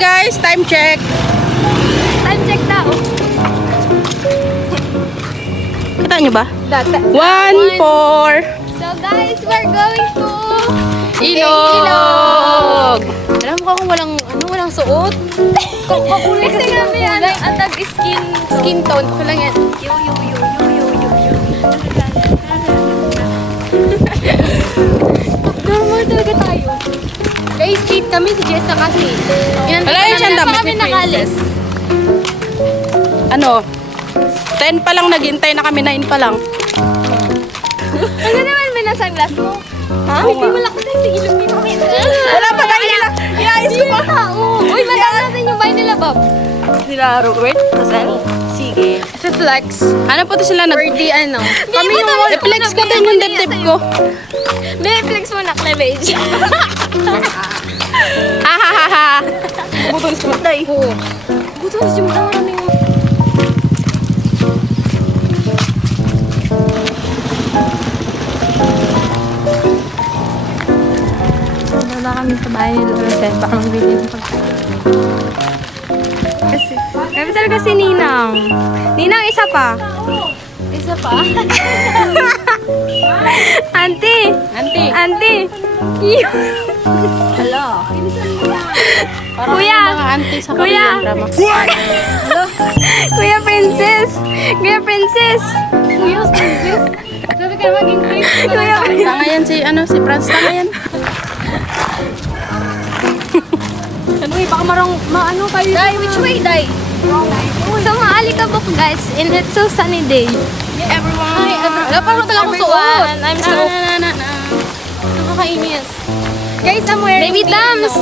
guys, time check. Time check daw. Kita nyo ba? 1:04. So guys, we're going to Ilog. Alam mo kung walang suot. Kasi nga may atag skin tone ko lang yan. Yo. Normal talaga tayo. Guys, cheat kami si Jessa kasi. Wala yun siyang damit ni Princess. Ano? 10 pa lang naghintay na kami, 9 pa lang. Ano naman may nasanglas mo? Ha? Hindi mo lang kasi ilog mo kami. Wala pa tayo nila. Inaayos ko pa. Uy, madaan natin yung bahay nila, Bob. Sila Robert? Kasal? Sige. Flex. Ano po ito sila nag... Or di ano? Kami yung... I-flex ko din yung dibdib ko. Be, flex mo na, cleavage. Ha. Buton si Matay. Oo. Buton si Matay. Wala kami sa bahay nila Rosel. Baka magbigay ng pagkain. Kasi, kami talaga si Ninang. Ninang, isa pa. Isa pa? Auntie! Hello. Kuya! Kuya Princess! Sabi ka maging princess. Tanga yan si Franz. Tanga yan. Baka maano kayo. Dai, which way, Dai? So, maalikabok guys, and it's so sunny day. Everyone. Parang talaga ako suot. I'm so... Nakakainis. Guys, I'm wearing baby dams.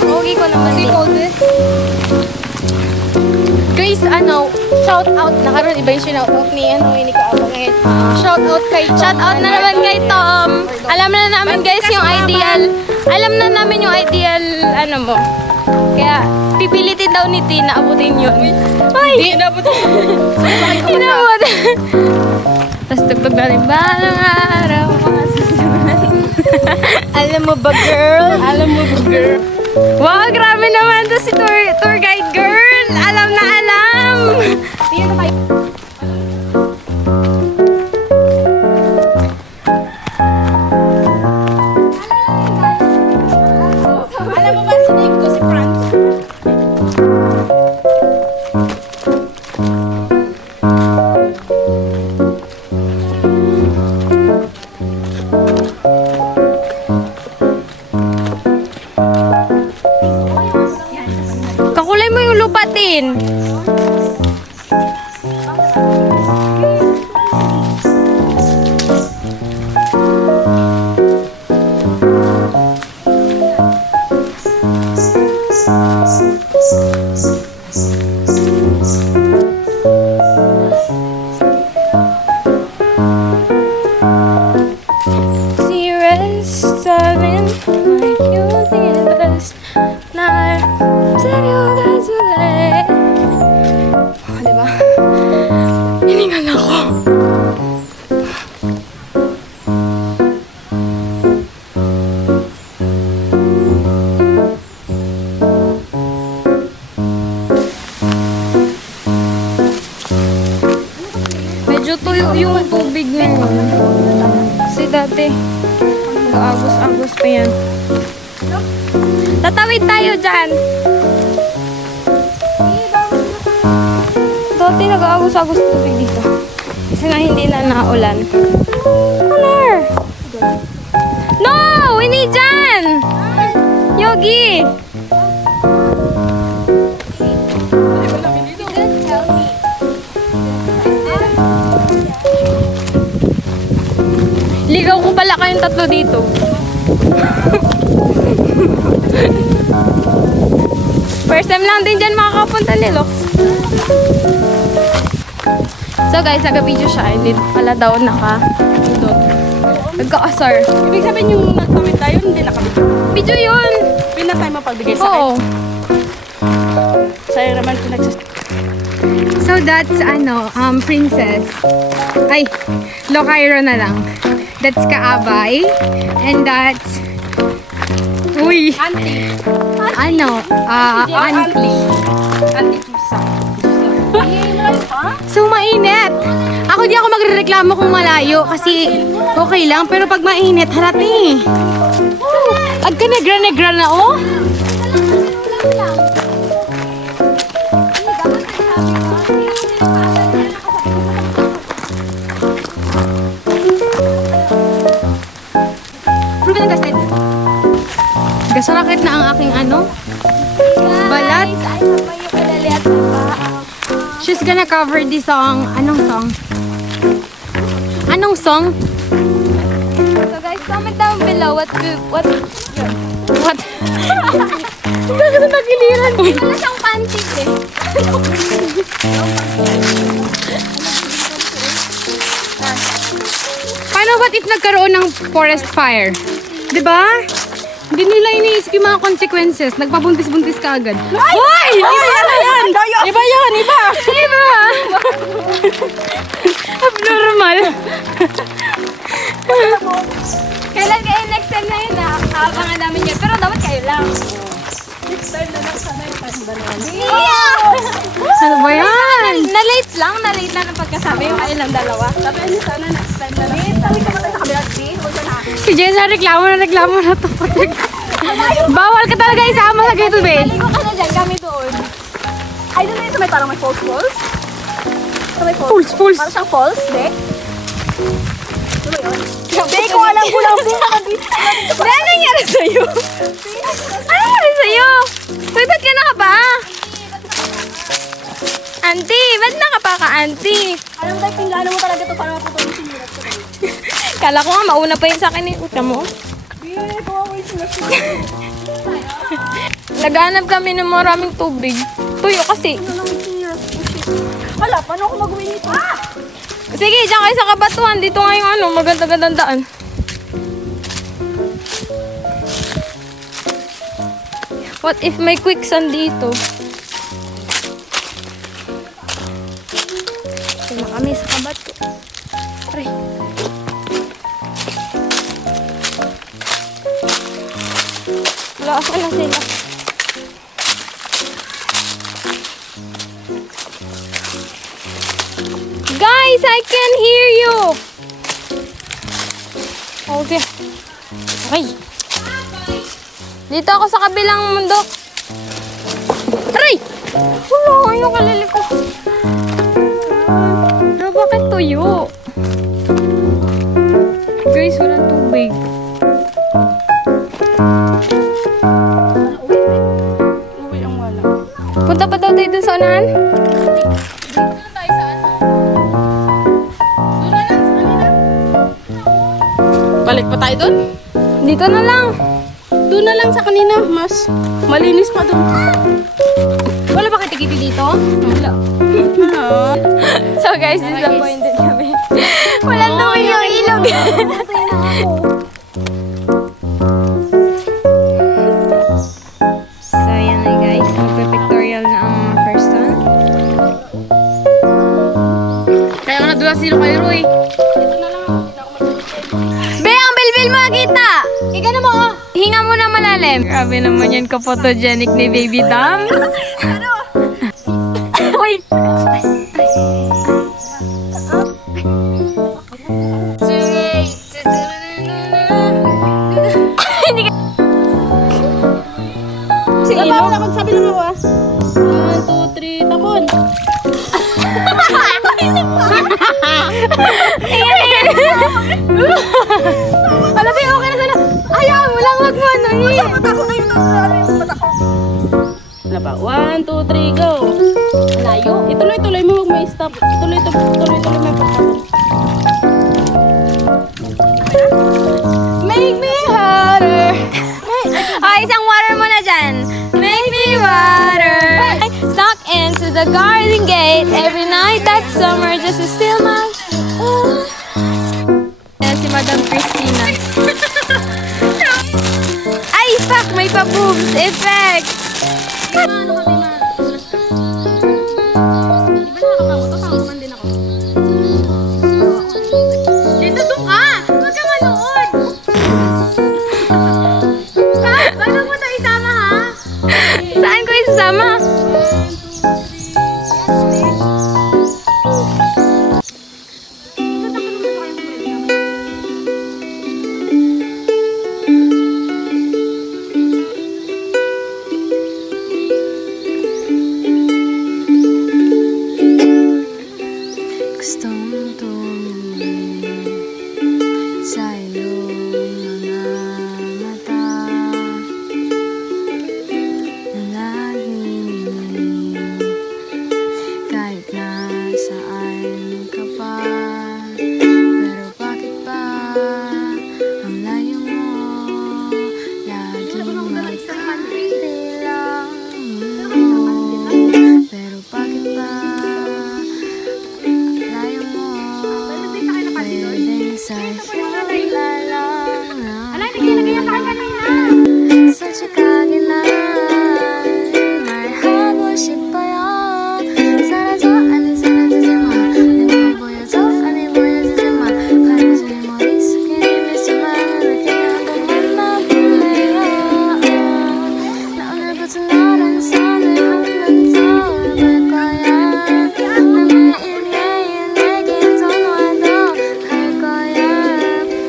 Okay ko naman. Do you call this? Guys, shout out. Nakaroon iba yung shout out ni Nico Abang ngayon. Shout out kay Tom. Shout out na naman kay Tom. Alam na namin guys yung ideal. Alam na namin yung ideal, mo. Kaya, pipilitin daw ni Tina, abutin yun. Ay! Hindi, inabutin. Inabutin. Tapos tugtog na rin, balang araw, mga susunod. Alam mo ba, girl? Wow, grabe naman to si tour guide girl. Alam na alam. Tingnan na kayo. Kakulay mo yung lupatin. Medyo tuyo yung tubig ngayon. Kasi dati, nag-agos-agos pa yan. Tatawid tayo dyan. Dati nag-agos-agos tubig dito. Kasi nga hindi na naulan. Honor! No! Hindi dyan! Yogi! Ligaw ko pala kayong tatlo dito. First time lang din dyan makakapunta ni Lox. So guys, nag-video siya. Hindi pala daw nagka-asar. Ibig sabihin yung nagkamit tayo, hindi nakabidyo. Video yun! Pina tayo mapagbigay sa akin. Oo. Sayang naman So that's Princess. Ay, Locairo na lang. That's Kaabay. And that's Uy. Auntie. Ano? Auntie. Auntie Chusa. So, mainit. Ako di ako magrereklamo kung malayo kasi okay lang. Pero pag mainit, harati. Agka negra-negra na, oh. Gasarakit na ang aking ano? Balat. She's gonna cover this song. Anong song? Anong song? So guys, comment down below what What? Bakit nagiliran? Wala siyang panties eh. Paano what if nagkaroon ng forest fire? Diba? Hindi nila iniisip yung mga consequences. Nagpabuntis-buntis ka agad. Hoy! Ano yan? Iba yun, iba. Diba? Abnormal. Kailan kayo next time na yun na abangan namin yun. Pero dapat kayo lang. Next time na lang sana yung pandanan. Ano ba yan? Na-late lang ang pagkasabi yung kayo lang dalawa. Sabi niyo sana next time na lang. Sabi ka matay sa kabilang tree. Huwag ka na. Si Jessa, reklamo na to. Bawal ka talaga isama sa ganito, be. Maligo ka na dyan, kami doon. Ay, doon na yun sa may parang may falls. Sa may falls. Falls. Parang siyang falls, be. Ano ba yun? Be, kung alam ko lang, be. Be, ano nangyari sa'yo? Ano nangyari sa'yo? Uy, ba't ka nakapa? Auntie, ba't nakapa ka, auntie? Alam mo tayo, pinggano mo talaga ito para maputol yung sinilat ko. Kala ko nga, mauna pa yun sa akin eh. Uta mo. Be, kawawa yung sinilat. Naghanap kami ng maraming tubig. Tuyo kasi. Wala, paano ako mag-uwi nito? Sige, dyan kayo sa kabatuhan. Dito nga yung ano, maganda-gandang daan. What if may quicksand dito? Ito na kami sa kabato. Aray. Wala ako na sila. Guys, I can hear you. Okay. Okay. Dito ako sa kabilang mundo. Aray! Wala, yung kalili ko. Pero bakit tuyo? Guys, walang tubig. Uwi ang wala. Punta pa daw tayo dun sa unahan? Balik pa tayo doon? Dito na lang. Doon na lang sa kanina. Mas malinis pa doon. Wala ba kitikiti dito? Wala. So guys, disappointed kami. Walang tubig yung ilog. So yan na guys, magpe-pictorial na ang mga person. Kaya nga nadula sila kay Roy. Be, ang bilbil mo nakita! Ika na mo, oh. Hinga mo na malalim. Grabe naman yan ka-photogenic ni Baby Dam. Uy! Hindi ka... Si Wala Ilo? na magsabi lang ako 1, 2, 3, tapon. Alam mo, okay na sana. Ayaw mo lang, wag mo ano eh. Mata ko na yun. Ano yung mata ko? Wala pa. 1, 2, 3, go. Layo. Ituloy-tuloy mo. Huwag may stop. Ituloy-tuloy mo yung pagtapon. Make me hotter. Isang water mo na dyan. Make me water. Stuck into the garden gate every night that summer just to steal my... Yan si Madam Christina. Ay, fuck! May pa-boobs effect! Jessa, doon ka! Huwag ka manood! Ano Gustong tumingin sa iyong mga mata na nagniningning kahit nasaan ka pa. Pero bakit ba ang layo mo laging magkabilang mundo? Pero bakit ba layo mo pwedeng sa hila lang sa chikagilan 말하고 싶어요. 사라져 아니 사라지지 마. 내 몸이 보여줘 아니 보여주지 마. 가려진 머릿속에 이미 수많은 그냥 한번 만나볼래요. 나 오늘부터 너란 선을 한번 떠올릴 거야. 나 매일매일 내게 전화도 할 거야.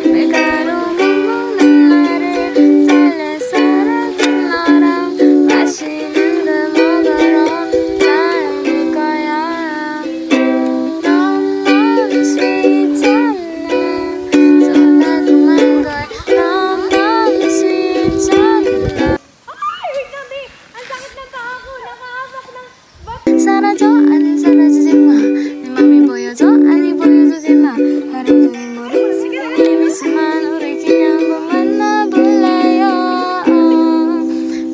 밀가루 못 먹는 나를 달래서라도 너랑 맛있는 걸 먹으러 다닐 거야. 넌 너무 sweet잖아. 달콤한 걸 넌 너무 sweet잖아. 사라져 아니 사라지지 마. 내 맘이 보여줘 아니 보여주지 마. 가려진 머릿속에 이미 수많은 우리 그냥 한번 만나볼래요.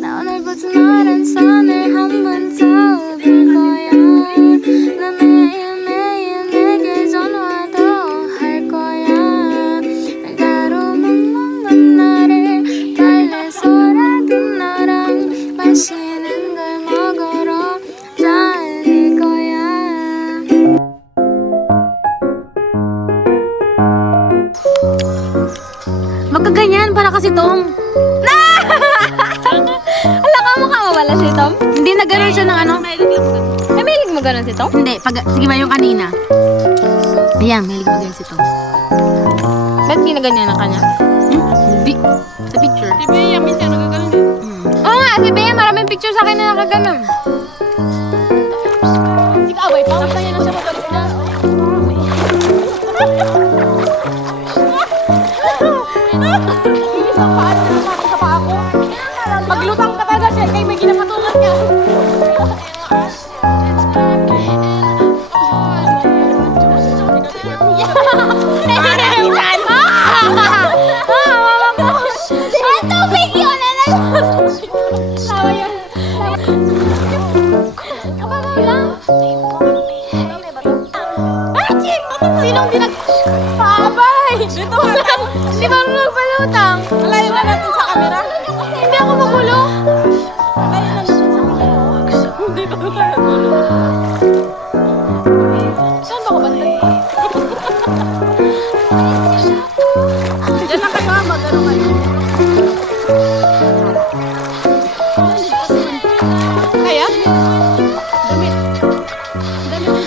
나 오늘부터 너란 선을 한번 떠올릴 거야. 나 매일매일 내게 전화도 할 거야. 밀가루 못 먹는 나를 달래서라도 너랑 맛있는 걸 먹으러 다닐 거야. Magkaganyan para kasi Tom. Ala ka mukha mo wala si Tom? Hindi na gano'n siya ng ano. Ay, mahilig mo ganun si Tom? Hindi, sige ba yung kanina? Ayan, mahilig mo ganyan si Tom. Ba't ginaganyan na kanya? Hindi. Sa picture. Si Bea, minsan nagagaling din. Oo nga, si Bea, maraming picture sa akin na nakaganon. Sige, away pa. Tapos niya na siya mabalik na. Isang paan na naman sa paa ko. Maglutang ka talaga siya, kaya may ginapatulan niya. Ang tubig yun! Tawa yun. Sinong paabay? Dito ka lang. Hindi ba magpalutang? Malayo na natin sa camera. Hindi ako magulo. Malayo na natin sa camera. Dito ka lang. Saan ba ako banda? Diyan lang kayo ha, mag-ano kayo. Kaya? Dami. Dami.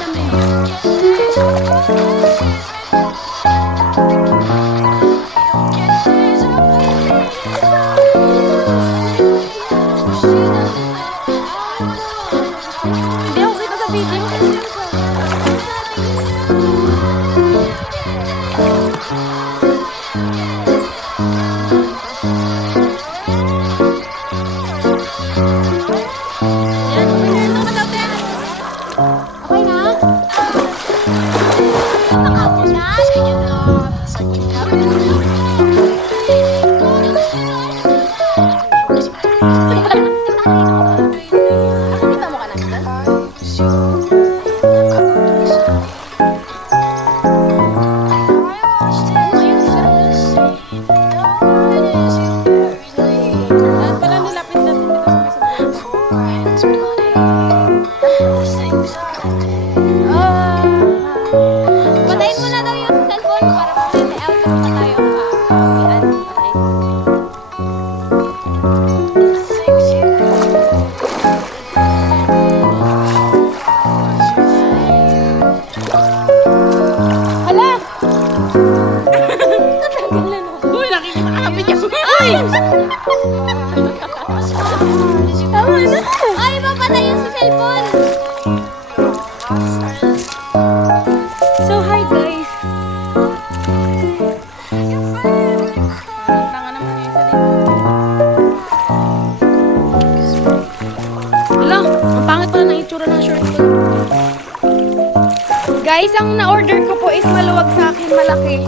Guys, ang na-order ko po is maluwag sa akin, malaki.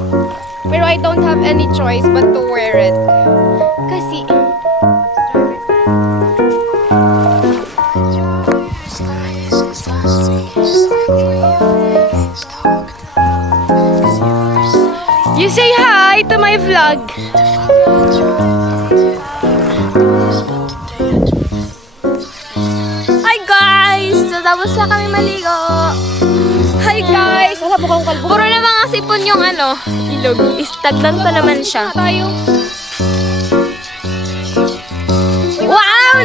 Pero I don't have any choice but to wear it. Kasi... You say hi to my vlog. Hi guys! Tapos na kami maligo. Hi guys! Wala po kang kalbo. Puro na mga sipon yung ano, ilog. Istagdan pa naman siya. Tayo. Wow!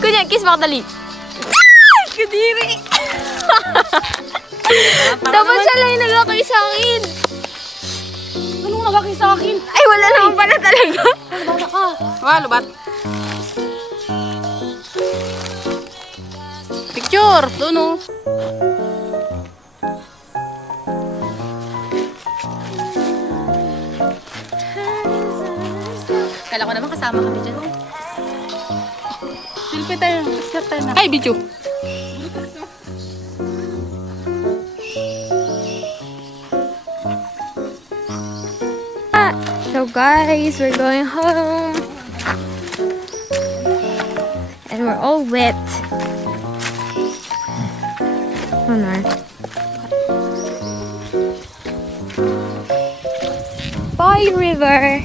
Kunya, kiss mo dali. Ah! Kadiri! Dapat siya lang yung nagkakay sa akin. Anong nagkaki sa akin? Ay, wala naman pala talaga. Bata ka. Walo, bat? Picture! Doon o. Kala ko naman kasama kami dyan. Silpi tayo. Picture tayo na. Ay, video. So guys, we're going home. And we're all wet. Honor. Bye, river.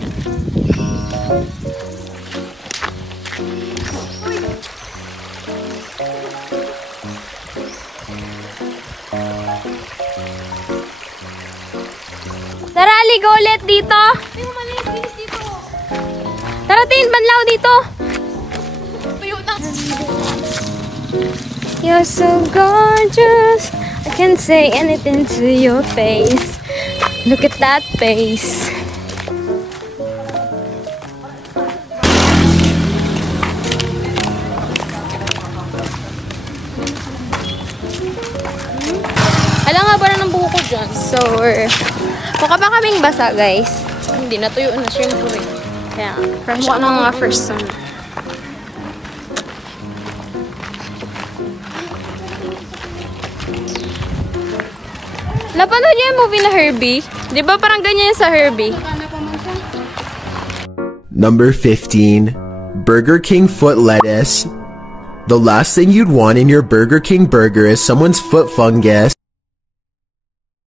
Tara, ligo ulit dito. Tara, tingin, banlaw dito. You're so gorgeous. I can't say anything to your face. Look at that face. Alam nga ba ng buho ko dyan? So, mukha pa kaming basa, guys. Hindi, natuyo na, syempre. Kaya, fresh ako ng mga first sun. Napanood niyo yung movie na Herbie? Di ba parang ganyan sa Herbie? Number 15. Burger King foot lettuce. The last thing you'd want in your Burger King burger is someone's foot fungus.